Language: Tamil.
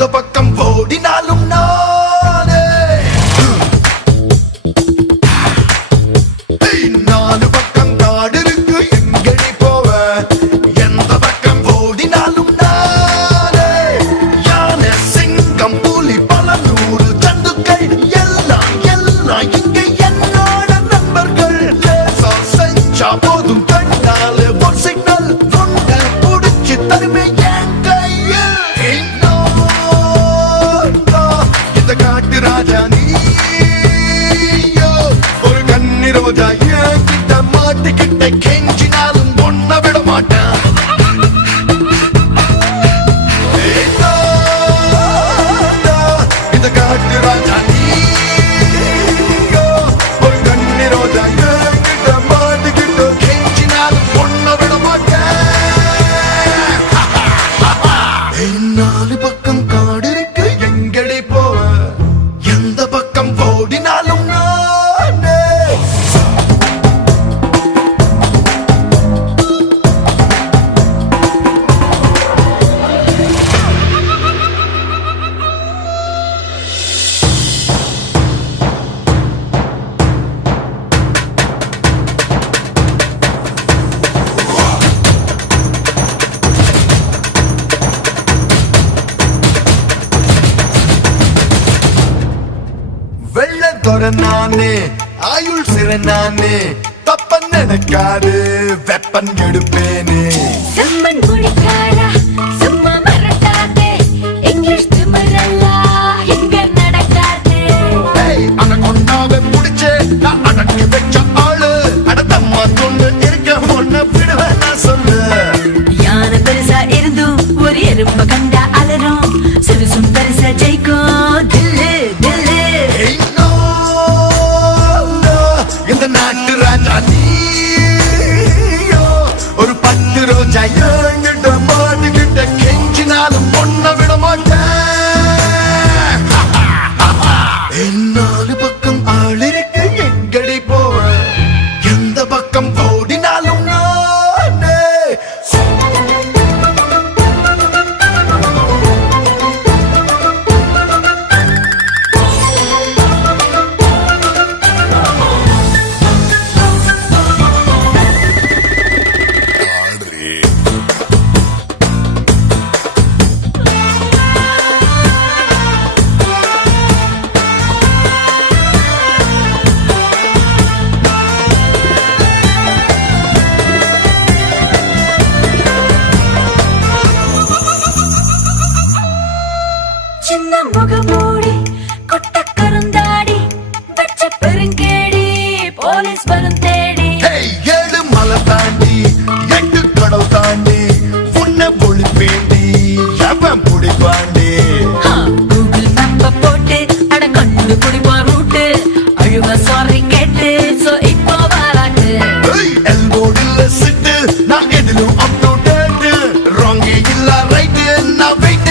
எந்த பக்கம் ஓடினாலும் நானே நாலு பக்கம் காடு இருக்கு எங்கடி போவ எந்த பக்கம் ஓடினாலும் நானே யானை சிங்கம் புலி பல நூறு ஜந்துக்கள் எல்லாம் எல்லாம் இங்க என்னோட நண்பர்கள் லேசா செஞ்சா போதும் கண்ணால ஒரு சிக்னல் கொண்டு புடிச்சு தருமே என் கையில் இந்த காட்டு ராஜா நீயோ ஒரு கண்ணி ரோஜா என் கிட்ட மாட்டிக்கிட்ட கெஞ்சினாலும் ஒன்ன விட மாட்டேன் இந்த காட்டு ராஜா நீயோ ஒரு கண்ணி ரோஜா என் கிட்ட மாட்டிக்கிட்ட கெஞ்சினாலும் ஒன்ன விட மாட்டேன் நாலு பக்கம் காடு இருக்கு எங்கடி போவ எந்த பக்கம் ஓடினாலும் நானே வெள்ளத்தொர நானே ஆயுள் சிற நானே தப்ப நடக்காது வெப்பன் எடுப்பேனே செம்மண் குடிக்காரா சும்மா மறக்காதே இங்கிலீஷ் திமிரல்லா இங்க நடக்காதே அனகொண்டாவை முடிச்சே நான் அடக்கி வச்ச ஆளு அடத்தம்மா தொண்டு இருக்க ஒன்ன விடுவேன் நான் சொல்லு யானை பெருசா இருந்தும் ஒரு எறும்ப கண்டா அலரும் சிறுசும் பெருசா ஜெயிக்கும் தில்லு தில்லு இந்த நாட்டு ராஜா நீயோ ஒரு 10 ரோஜா என்கிட்ட மாட்டிக்கிட்ட கெஞ்சினாலும் ஒன்ன விட மாட்டேன் நாலு பக்கம் ஆள் இருக்கு எங்கடி போவ எந்த பக்கம் ஓடினாலும் நானே சின்ன முகமூடி கொட்ட கருந்தாடி வச்ச பெருங்கேடி போலீஸ் வரும் தேடி ஏழு மலை தாண்டி 8 கடல் தாண்டி உன்னை ஒளிப்பேண்டி எவன் பிடிப்பாண்டி கூகுள் மேப்ப போட்டு அட கண்டு பிடிப்பான் ரூட்டு அழுவ சாரி கேட்டு சோ இப்போ வாராட்டு எல்போர்டுல சிட்டு நான் எதிலும் அப் டு டேட் ராங் இல்ல ரைட் நான் வெயிட்